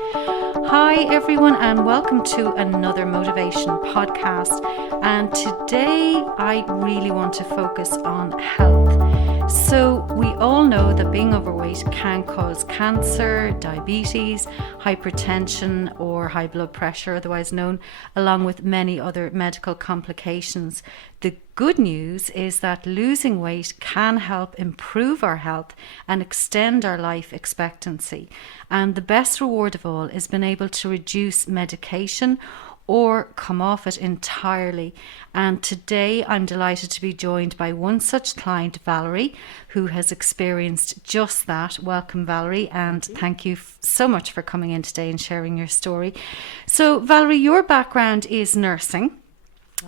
Hi everyone, and welcome to another motivation podcast. And today I really want to focus on health. So we all know that being overweight can cause cancer, diabetes, hypertension or high blood pressure, otherwise known, along with many other medical complications. The good news is that losing weight can help improve our health and extend our life expectancy. And the best reward of all is being able to reduce medication or come off it entirely. And today I'm delighted to be joined by one such client, Valerie, who has experienced just that. Welcome, Valerie, and thank you so much for coming in today and sharing your story. So, Valerie, your background is nursing.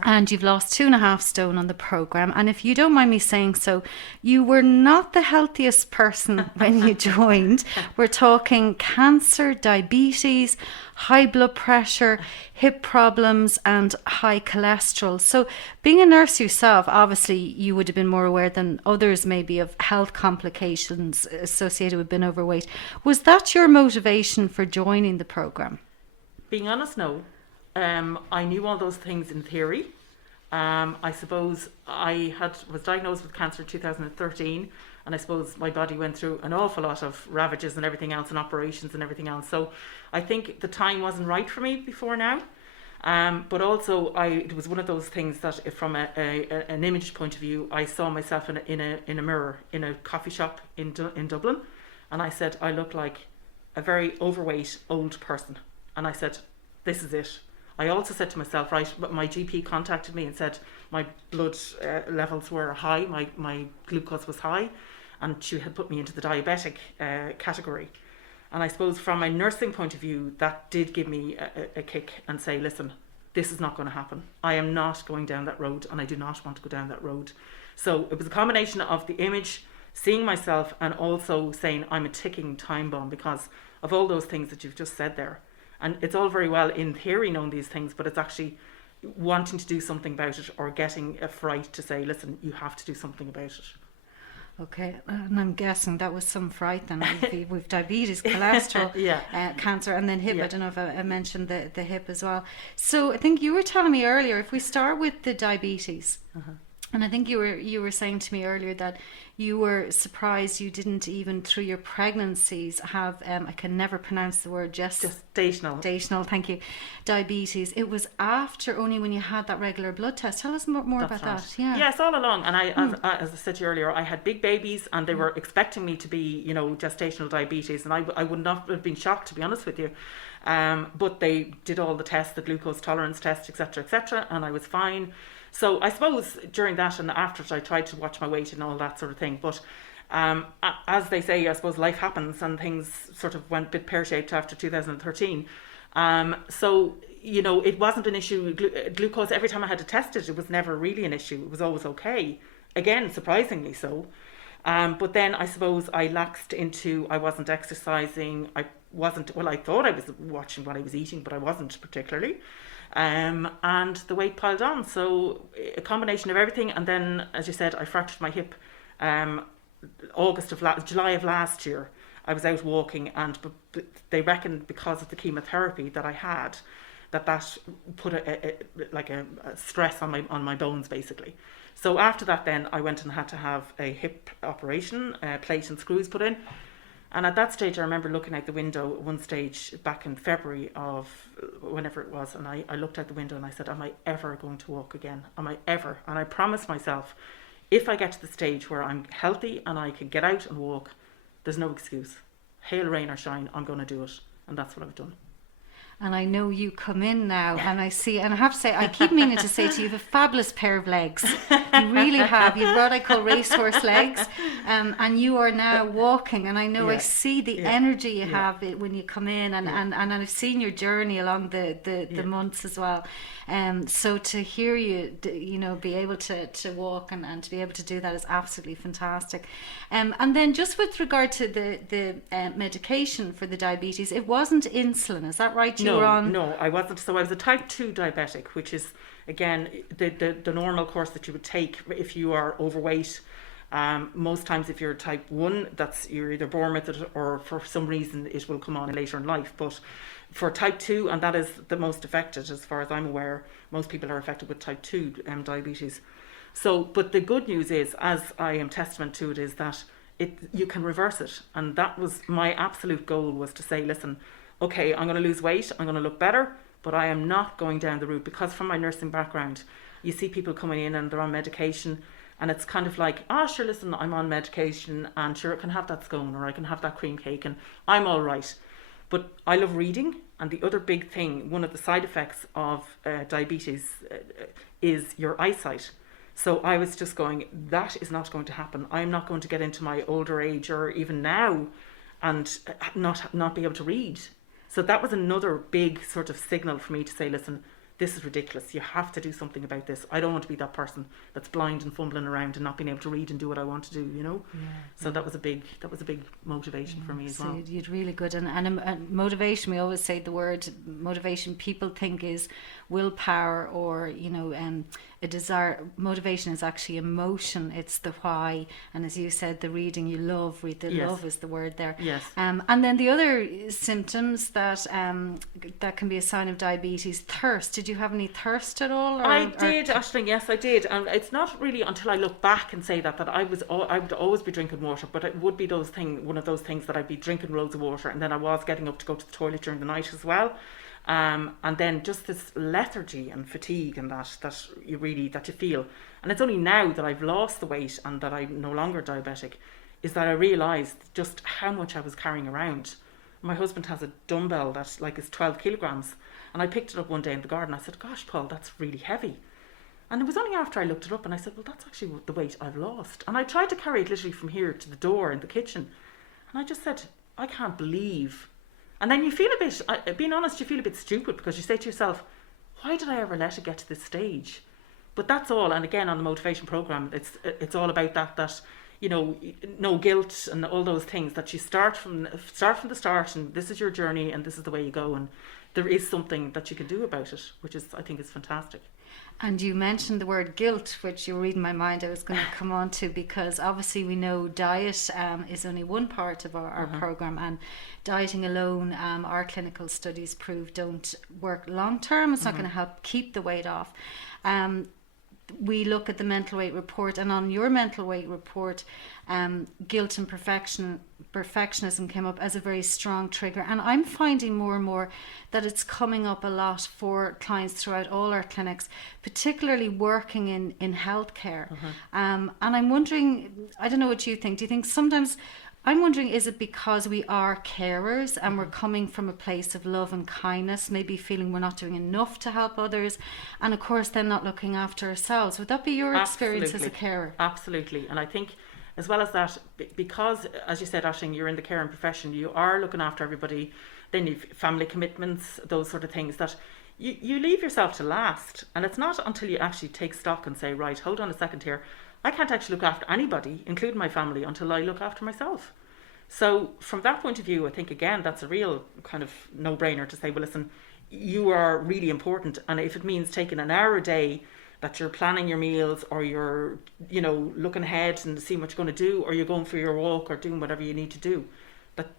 And you've lost 2.5 stone on the programme. And if you don't mind me saying so, you were not the healthiest person when you joined. We're talking cancer, diabetes, high blood pressure, hip problems and high cholesterol. So being a nurse yourself, obviously you would have been more aware than others maybe of health complications associated with being overweight. Was that your motivation for joining the programme? Being honest, no. I knew all those things in theory. I suppose I was diagnosed with cancer in 2013, and I suppose my body went through an awful lot of ravages and everything else, and operations and everything else. So I think the time wasn't right for me before now. But also, it was one of those things that, from an image point of view, I saw myself in a mirror in a coffee shop in Dublin, and I said I look like a very overweight old person, and I said, this is it. I also said to myself, right, my GP contacted me and said my blood levels were high, my glucose was high, and she had put me into the diabetic category. And I suppose from a nursing point of view, that did give me a kick and say, listen, this is not going to happen. I am not going down that road, and I do not want to go down that road. So it was a combination of the image, seeing myself, and also saying I'm a ticking time bomb because of all those things that you've just said there. And it's all very well in theory knowing these things, but it's actually wanting to do something about it or getting a fright to say, listen, you have to do something about it. Okay, and I'm guessing that was some fright then. We've diabetes, cholesterol, cancer, and then hip. Yeah. I don't know if I mentioned the hip as well. So I think you were telling me earlier, if we start with the diabetes, and I think you were saying to me earlier that you were surprised you didn't even through your pregnancies have I can never pronounce the word gestational, thank you, diabetes. It was after only when you had that regular blood test. Tell us more about right. that. Yeah. Yes, all along. And as I said to you earlier, I had big babies and they were expecting me to be, gestational diabetes, and I would not have been shocked, to be honest with you. But they did all the tests, the glucose tolerance test, etc., and I was fine. So I suppose during that and after it, I tried to watch my weight and all that sort of thing. But as they say, I suppose life happens and things sort of went a bit pear-shaped after 2013. So, it wasn't an issue. Glucose, every time I had to test it, it was never really an issue. It was always okay. Again, surprisingly so. But then I suppose I laxed into, I wasn't exercising. I thought I was watching what I was eating, but I wasn't particularly. And the weight piled on. So a combination of everything. And then, as you said, I fractured my hip July of last year. I was out walking, and they reckoned because of the chemotherapy that I had, that put a stress on my bones basically. So after that, then I went and had to have a hip operation, plate and screws put in. And at that stage, I remember looking out the window at one stage back in February of whenever it was, and I looked out the window and I said, am I ever going to walk again? Am I ever? And I promised myself, if I get to the stage where I'm healthy and I can get out and walk, there's no excuse. Hail, rain or shine, I'm going to do it. And that's what I've done. And I know you come in now and I see, and I have to say, I keep meaning to say to you, you have a fabulous pair of legs. You really have. You've what I call racehorse legs. And you are now walking. And I know I see the energy you have when you come in. And I've seen your journey along the months as well. So to hear you, be able to walk and to be able to do that is absolutely fantastic. And then just with regard to the medication for the diabetes, it wasn't insulin. Is that right? No, I wasn't. So I was a type 2 diabetic, which is, again, the normal course that you would take if you are overweight Most times if you're type 1, you're either born with it or for some reason it will come on later in life. But for type 2, and that is the most affected as far as I'm aware, most people are affected with type 2 diabetes. So, but the good news is, as I am testament to it, is that you can reverse it. And that was my absolute goal, was to say, listen, okay, I'm going to lose weight, I'm going to look better, but I am not going down the route, because from my nursing background, you see people coming in and they're on medication, and it's kind of like, sure, listen, I'm on medication, and sure, I can have that scone or I can have that cream cake and I'm all right. But I love reading, and the other big thing, one of the side effects of diabetes is your eyesight. So I was just going, that is not going to happen. I'm not going to get into my older age or even now and not be able to read. So that was another big sort of signal for me to say, listen, this is ridiculous. You have to do something about this. I don't want to be that person that's blind and fumbling around and not being able to read and do what I want to do, you know. Yeah, so that was a big motivation for me as well. You'd really good. And motivation, we always say the word motivation, people think is willpower or, you know, a desire. Motivation is actually emotion. It's the why. And as you said, the reading you love, love is the word there. Yes. And then the other symptoms that can be a sign of diabetes, thirst. Did you have any thirst at all? I did, Aisling, yes, I did. And it's not really until I look back and say that I would always be drinking water, but it would be one of those things that I'd be drinking loads of water, and then I was getting up to go to the toilet during the night as well. And then just this lethargy and fatigue and that you feel. And it's only now that I've lost the weight and that I'm no longer diabetic, is that I realised just how much I was carrying around. My husband has a dumbbell that's like is 12 kilograms. And I picked it up one day in the garden. I said, gosh, Paul, that's really heavy. And it was only after I looked it up and I said, well, that's actually the weight I've lost. And I tried to carry it literally from here to the door in the kitchen. And I just said, I can't believe. And then you feel a bit, being honest, you feel a bit stupid, because you say to yourself, why did I ever let it get to this stage? But that's all. And again, on the motivation program, it's all about that, you know, no guilt and all those things, that you start from the start, and this is your journey and this is the way you go. And there is something that you can do about it, which I think is fantastic. And you mentioned the word guilt, which you're reading my mind. I was going to come on to, because obviously we know diet is only one part of our program, and dieting alone, our clinical studies prove, don't work long term. It's not going to help keep the weight off. We look at the mental weight report, and on your mental weight report, guilt and perfectionism came up as a very strong trigger. And I'm finding more and more that it's coming up a lot for clients throughout all our clinics, particularly working in healthcare. And I'm wondering, I don't know what you think. Do you think sometimes, I'm wondering, is it because we are carers and we're coming from a place of love and kindness, maybe feeling we're not doing enough to help others, and of course then not looking after ourselves? Would that be your experience as a carer? Absolutely. And I think as well as that, because, as you said, Aisling, you're in the caring profession, you are looking after everybody, then you've family commitments, those sort of things, that you leave yourself to last. And it's not until you actually take stock and say, right, hold on a second here, I can't actually look after anybody, including my family, until I look after myself. So from that point of view, I think, again, that's a real kind of no-brainer to say, well, listen, you are really important. And if it means taking an hour a day, that you're planning your meals, or you're, you know, looking ahead and seeing what you're going to do, or you're going for your walk or doing whatever you need to do,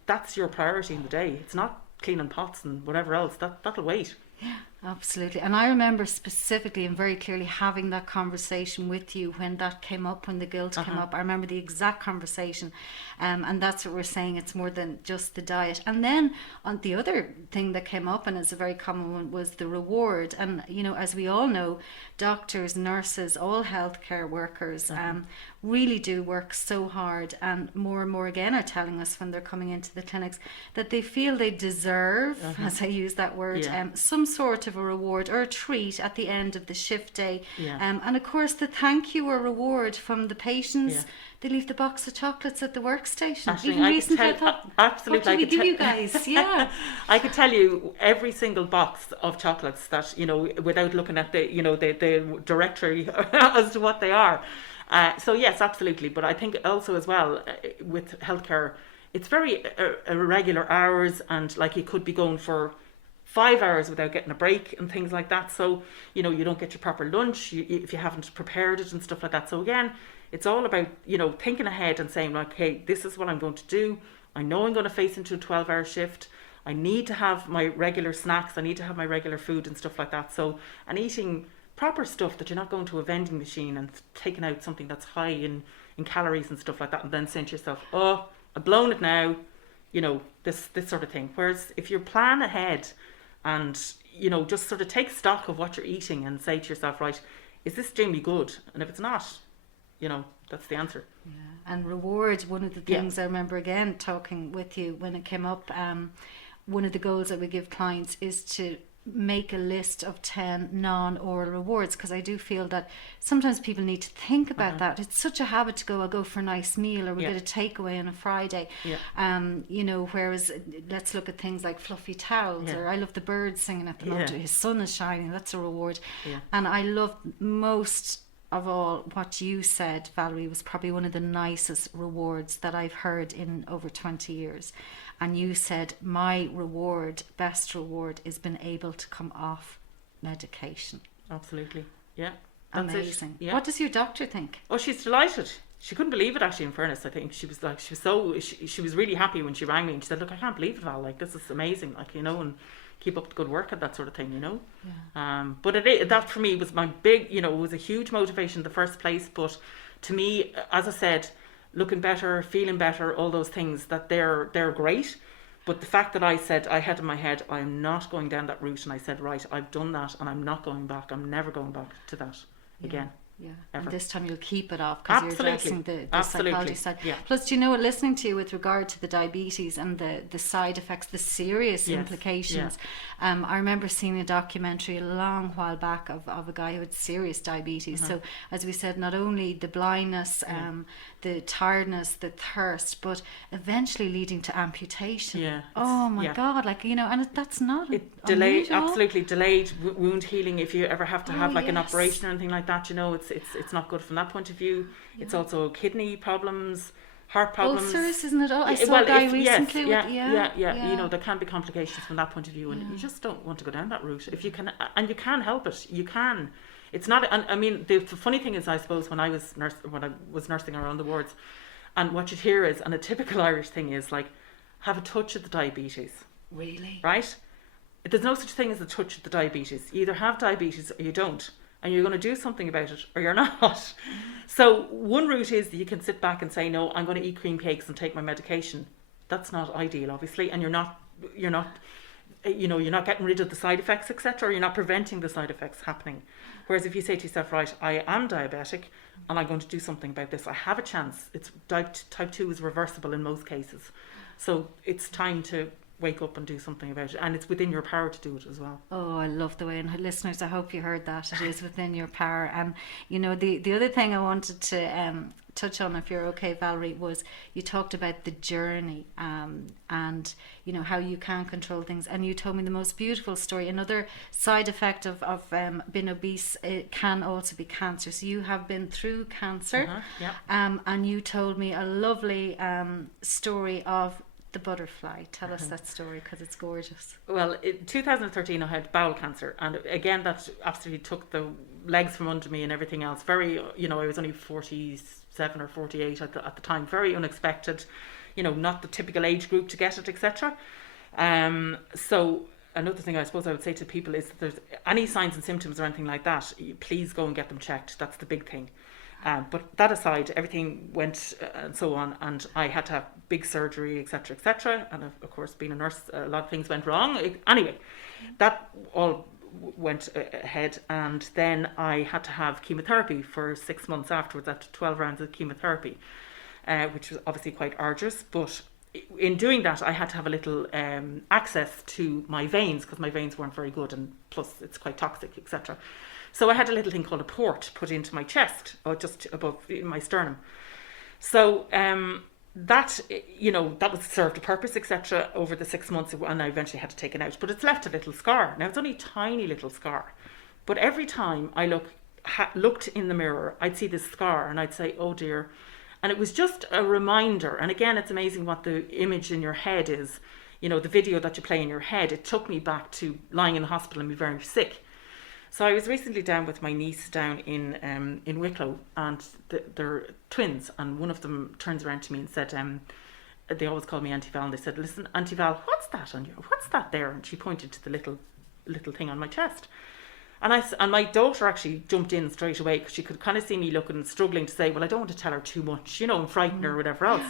that's your priority in the day. It's not cleaning pots and whatever else. That'll wait. Yeah, absolutely. And I remember specifically and very clearly having that conversation with you when that came up, when the guilt came up. I remember the exact conversation, and that's what we're saying. It's more than just the diet. And then on the other thing that came up, and it's a very common one, was the reward. And you know, as we all know, doctors, nurses, all healthcare workers really do work so hard, and more again are telling us when they're coming into the clinics that they feel they deserve, as I use that word, some sort of a reward or a treat at the end of the shift day. And of course the thank you or reward from the patients, they leave the box of chocolates at the workstation. Actually, Even recently I thought, absolutely, what do we give you guys? I could tell you every single box of chocolates that, you know, without looking at the, you know, the directory as to what they are. So yes, absolutely. But I think also as well with healthcare, it's very irregular hours, and like you could be going for 5 hours without getting a break and things like that. So, you know, you don't get your proper lunch if you haven't prepared it and stuff like that. So again, It's all about, you know, thinking ahead and saying, like, hey, this is what I'm going to do. I know I'm going to face into a 12-hour shift. I need to have my regular snacks. I need to have my regular food and stuff like that. So, and eating proper stuff, that you're not going to a vending machine and taking out something that's high in calories and stuff like that, and then saying to yourself, oh, I've blown it now, you know, this sort of thing. Whereas if you plan ahead and, you know, just sort of take stock of what you're eating and say to yourself, right, is this doing me good? And if it's not, you know, that's the answer. Yeah. And rewards, one of the things I remember again talking with you when it came up, one of the goals that we give clients is to make a list of 10 non-oral rewards, because I do feel that sometimes people need to think about that. It's such a habit to go, I'll go for a nice meal, or we'll get a takeaway on a Friday. You know, whereas let's look at things like fluffy towels, or I love the birds singing at the moment, his sun is shining, that's a reward. And I love most of all what you said, Valerie, was probably one of the nicest rewards that I've heard in over 20 years. And you said, my reward, best reward, is being able to come off medication. Absolutely. Yeah. That's amazing. Yeah. What does your doctor think? Oh, she's delighted. She couldn't believe it, actually, in fairness. I think she was really happy when she rang me, and she said, look, I can't believe it, Val, like, this is amazing, like, you know, and keep up the good work and that sort of thing, you know. But that for me was my big, you know, it was a huge motivation in the first place. But to me, as I said, looking better, feeling better, all those things, that they're great. But the fact that I said, I had in my head, I'm not going down that route, and I said, right, I've done that and I'm not going back. I'm never going back to that again. Yeah, ever. And this time you'll keep it off because you're addressing the psychology side. Yeah. Plus, do you know what, listening to you with regard to the diabetes and the side effects, the serious implications. I remember seeing a documentary a long while back of a guy who had serious diabetes. So, as we said, not only the blindness, the tiredness, the thirst, but eventually leading to amputation. Yeah. Oh my God! Like, you know, and that's not delayed, unusual. absolutely delayed wound healing. If you ever have to have like an operation or anything like that, you know, it's not good from that point of view. It's also kidney problems, heart problems. Ulcers, isn't it? I saw a guy recently with you know, there can be complications from that point of view, and you just don't want to go down that route. If you can, and you can help it, you can. It's not, and I mean, the funny thing is, I suppose, when I was nursing around the wards, and what you'd hear is, and a typical Irish thing is, like, have a touch of the diabetes. Really? Right? There's no such thing as a touch of the diabetes. You either have diabetes or you don't, and you're going to do something about it, or you're not. So one route is that you can sit back and say, no, I'm going to eat cream cakes and take my medication. That's not ideal, obviously, and you're not you know, you're not getting rid of the side effects, etc., or you're not preventing the side effects happening. Whereas if you say to yourself, right, I am diabetic and I'm going to do something about this, I have a chance. It's type 2 is reversible in most cases. So it's time to wake up and do something about it, and it's within your power to do it as well. Oh, I love the way, and listeners, I hope you heard that. It is within your power. And you know, the other thing I wanted to touch on, if you're okay, Valerie, was you talked about the journey, and you know how you can control things, and you told me the most beautiful story. Another side effect of being obese, it can also be cancer. So you have been through cancer, and you told me a lovely story of the butterfly. Tell us that story, because it's gorgeous. Well, in 2013 I had bowel cancer, and again that absolutely took the legs from under me and everything else. Very, you know, I was only 47 or 48 at the time. Very unexpected, you know, not the typical age group to get it, etc. So another thing I suppose I would say to people is, if there's any signs and symptoms or anything like that, please go and get them checked. That's the big thing. But that aside, everything went and so on, and I had to have big surgery, etc., etc. And of course, being a nurse, a lot of things went wrong. Anyway, that all went ahead, and then I had to have chemotherapy for 6 months afterwards, after 12 rounds of chemotherapy, which was obviously quite arduous. But in doing that, I had to have a little access to my veins, because my veins weren't very good, and plus it's quite toxic, etc. So I had a little thing called a port put into my chest, or just above my sternum. So that, you know, that was served a purpose, etc. over the 6 months, and I eventually had to take it out. But it's left a little scar. Now, it's only a tiny little scar. But every time I looked in the mirror, I'd see this scar and I'd say, oh dear. And it was just a reminder. And again, it's amazing what the image in your head is. You know, the video that you play in your head, it took me back to lying in the hospital and being very sick. So I was recently down with my niece down in Wicklow, and they're twins, and one of them turns around to me and said, they always call me Auntie Val, and they said, "Listen, Auntie Val, what's that on you? What's that there?" And she pointed to the little thing on my chest. And my daughter actually jumped in straight away because she could kind of see me looking and struggling to say, well, I don't want to tell her too much, and frighten her or whatever else.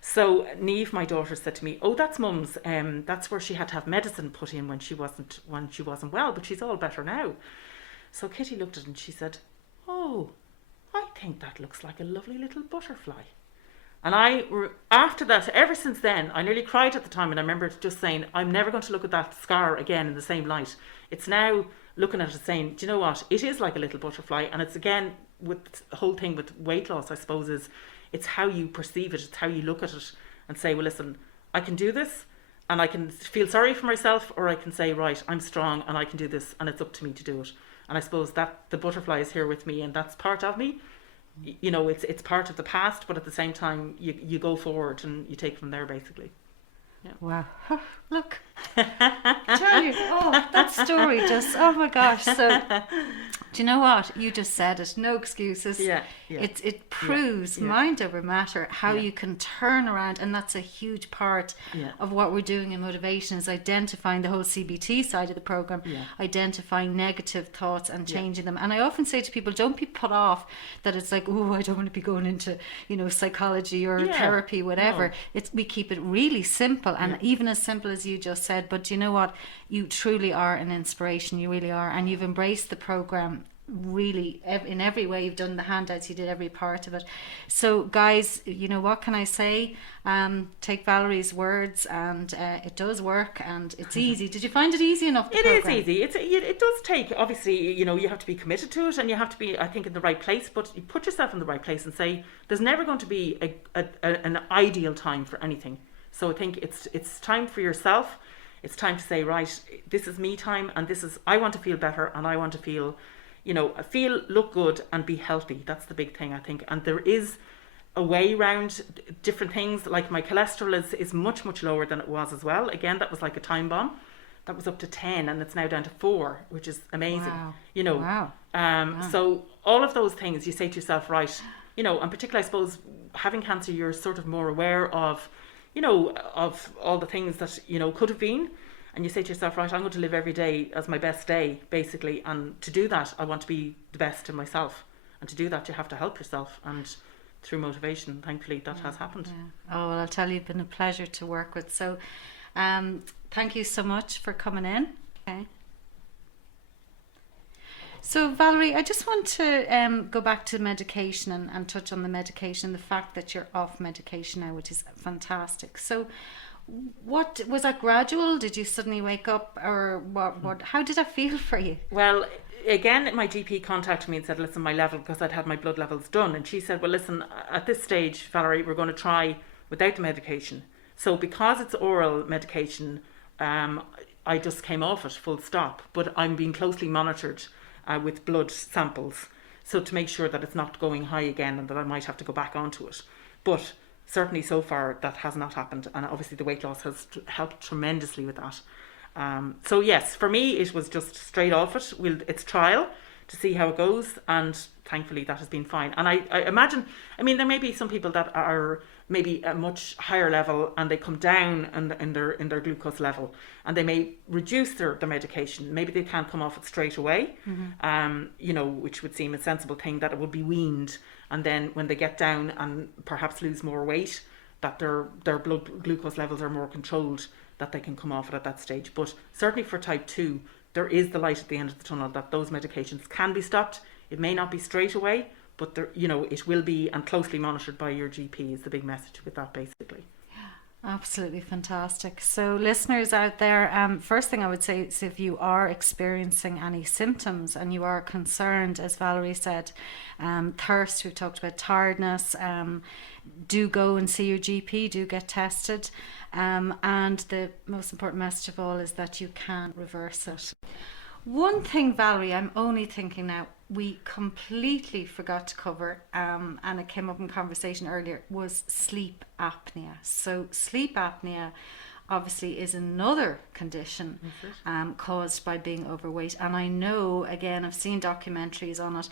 So Neve, my daughter, said to me, "Oh, that's Mum's. That's where she had to have medicine put in when she wasn't well, but she's all better now." So Kitty looked at it and she said, "Oh, I think that looks like a lovely little butterfly." And after that, ever since then, I nearly cried at the time, and I remember just saying, I'm never going to look at that scar again in the same light. It's now looking at it saying, do you know what? It is like a little butterfly. And it's again, with the whole thing with weight loss, I suppose, is it's how you perceive it. It's how you look at it and say, well, listen, I can do this, and I can feel sorry for myself, or I can say, right, I'm strong and I can do this, and it's up to me to do it. And I suppose that the butterfly is here with me, and that's part of me. It's part of the past, but at the same time, you go forward and you take from there, basically. Yeah. Wow. Look. I tell you, that story just, oh my gosh. So, do you know what? You just said it. No excuses. Yeah. It proves mind over matter how you can turn around, and that's a huge part of what we're doing in motivation, is identifying the whole CBT side of the program, identifying negative thoughts and changing them. And I often say to people, don't be put off that it's like, oh, I don't want to be going into, psychology or therapy, whatever. No. We keep it really simple, and even as simple as you just said. But you know what? You truly are an inspiration. You really are, and you've embraced the program really in every way. You've done the handouts, you did every part of it. So guys, what can I say? Take Valerie's words, and it does work, and it's easy. Did you find it easy enough? It is easy. It does take, obviously, you have to be committed to it, and you have to be, I think, in the right place. But you put yourself in the right place and say, there's never going to be an ideal time for anything. So I think it's time for yourself. It's time to say, right, this is me time, and I want to feel better, and I want to feel, look good and be healthy. That's the big thing, I think. And there is a way around different things. Like my cholesterol is much, much lower than it was as well. Again, that was like a time bomb. That was up to 10, and it's now down to 4, which is amazing. Wow. Wow. So all of those things, you say to yourself, right, and particularly, I suppose, having cancer, you're sort of more aware of, of all the things that, could have been. And you say to yourself, right, I'm going to live every day as my best day, basically. And to do that, I want to be the best in myself. And to do that, you have to help yourself. And through motivation, thankfully, that has happened. Yeah. Oh, well, I'll tell you, it's been a pleasure to work with. So thank you so much for coming in. Okay. So Valerie, I just want to go back to medication and touch on the medication, the fact that you're off medication now, which is fantastic. So what was that gradual? Did you suddenly wake up, or what how did that feel for you? Well, again, my GP contacted me and said, listen, my level, because I'd had my blood levels done, and she said, well, listen, at this stage, Valerie, we're going to try without the medication. So because it's oral medication, I just came off it, full stop, but I'm being closely monitored with blood samples, so to make sure that it's not going high again and that I might have to go back onto it. But certainly so far that has not happened, and obviously the weight loss has helped tremendously with that. So yes, for me it was just straight off it. It's trial to see how it goes, and thankfully that has been fine. And I imagine, there may be some people that are maybe a much higher level and they come down in their glucose level, and they may reduce their medication. Maybe they can't come off it straight away, which would seem a sensible thing, that it would be weaned, and then when they get down and perhaps lose more weight, that their blood glucose levels are more controlled, that they can come off it at that stage. But certainly for type 2, there is the light at the end of the tunnel, that those medications can be stopped. It may not be straight away, but it will be, and closely monitored by your GP is the big message with that, basically. Absolutely fantastic. So listeners out there, first thing I would say is, if you are experiencing any symptoms and you are concerned, as Valerie said, thirst, we talked about tiredness, do go and see your GP, do get tested. And the most important message of all is that you can reverse it. One thing, Valerie, I'm only thinking now, we completely forgot to cover, and it came up in conversation earlier, was sleep apnea. So sleep apnea, obviously is another condition caused by being overweight. And I know, again, I've seen documentaries on it,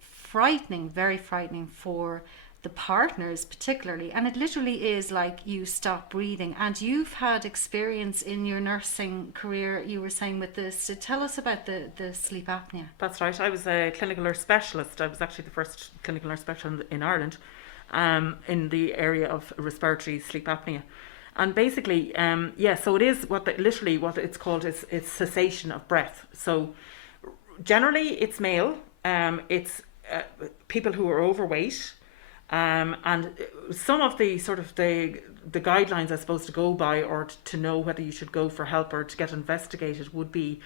frightening, very frightening for the partners particularly, and it literally is like you stop breathing. And you've had experience in your nursing career, you were saying, with this. So tell us about the sleep apnea. That's right. I was a clinical nurse specialist. I was actually the first clinical nurse specialist in Ireland in the area of respiratory sleep apnea. And basically, so it is literally what it's called is it's cessation of breath. So generally it's male, it's people who are overweight, and some of the sort of the guidelines I suppose to go by, or to know whether you should go for help or to get investigated, would be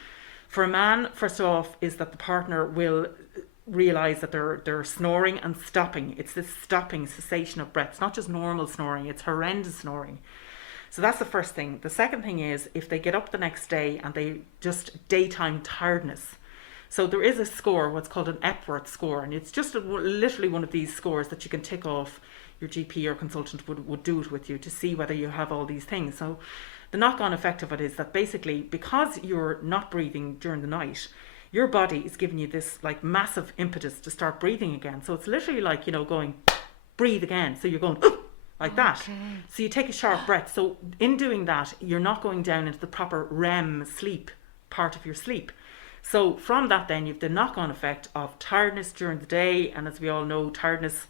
for a man, first off, is that the partner will realise that they're snoring and stopping. It's this stopping, cessation of breath. It's not just normal snoring, it's horrendous snoring. So that's the first thing. The second thing is if they get up the next day and they just daytime tiredness. So there is a score, what's called an Epworth score, and it's just literally one of these scores that you can tick off. Your GP or consultant would do it with you to see whether you have all these things. So the knock-on effect of it is that basically, because you're not breathing during the night, your body is giving you this like massive impetus to start breathing again. So it's literally like, going, breathe again. So you're going like that. So you take a sharp breath. So in doing that, you're not going down into the proper REM sleep part of your sleep. So from that then you've the knock-on effect of tiredness during the day, and as we all know, tiredness,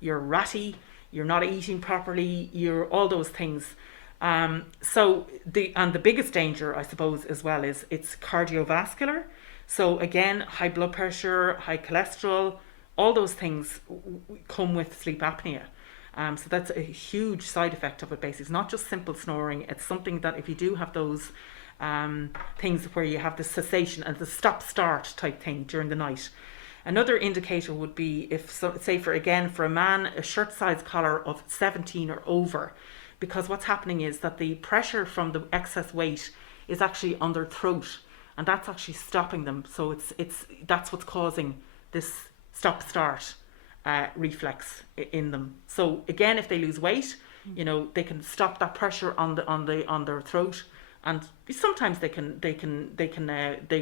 you're ratty, you're not eating properly, you're all those things. So the biggest danger, I suppose, as well, is it's cardiovascular. So again, high blood pressure, high cholesterol, all those things come with sleep apnea. So that's a huge side effect of it. Basically, it's not just simple snoring. It's something that if you do have those things where you have the cessation and the stop-start type thing during the night. Another indicator would be if, say for a man, a shirt size collar of 17 or over, because what's happening is that the pressure from the excess weight is actually on their throat, and that's actually stopping them. So that's what's causing this stop-start reflex in them. So again, if they lose weight, they can stop that pressure on their throat. And sometimes they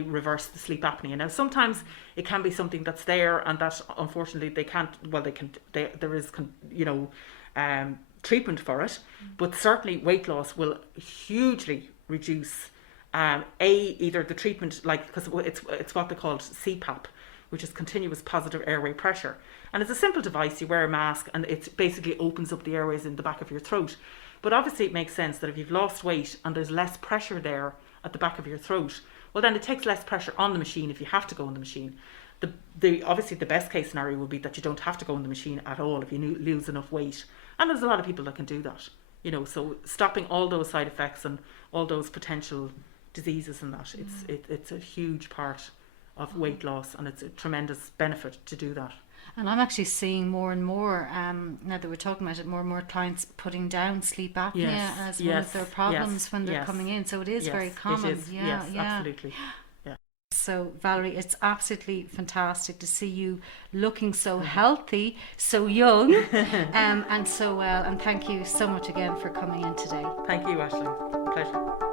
reverse the sleep apnea. Now sometimes it can be something that's there, and that unfortunately they can't. Well, there is treatment for it, but certainly weight loss will hugely reduce either the treatment, because it's what they call CPAP, which is continuous positive airway pressure, and it's a simple device. You wear a mask, and it basically opens up the airways in the back of your throat. But obviously it makes sense that if you've lost weight and there's less pressure there at the back of your throat, well then it takes less pressure on the machine if you have to go on the machine. Obviously the best case scenario would be that you don't have to go on the machine at all if you lose enough weight. And there's a lot of people that can do that. So stopping all those side effects and all those potential diseases and that, it's a huge part of weight loss, and it's a tremendous benefit to do that. And I'm actually seeing more and more, now that we're talking about it, more and more clients putting down sleep apnea as one of their problems when they're coming in. So it is very common. It is. Yes, absolutely. Yeah. So Valerie, it's absolutely fantastic to see you looking so healthy, so young, and so well. And thank you so much again for coming in today. Thank you, Aisling. Pleasure.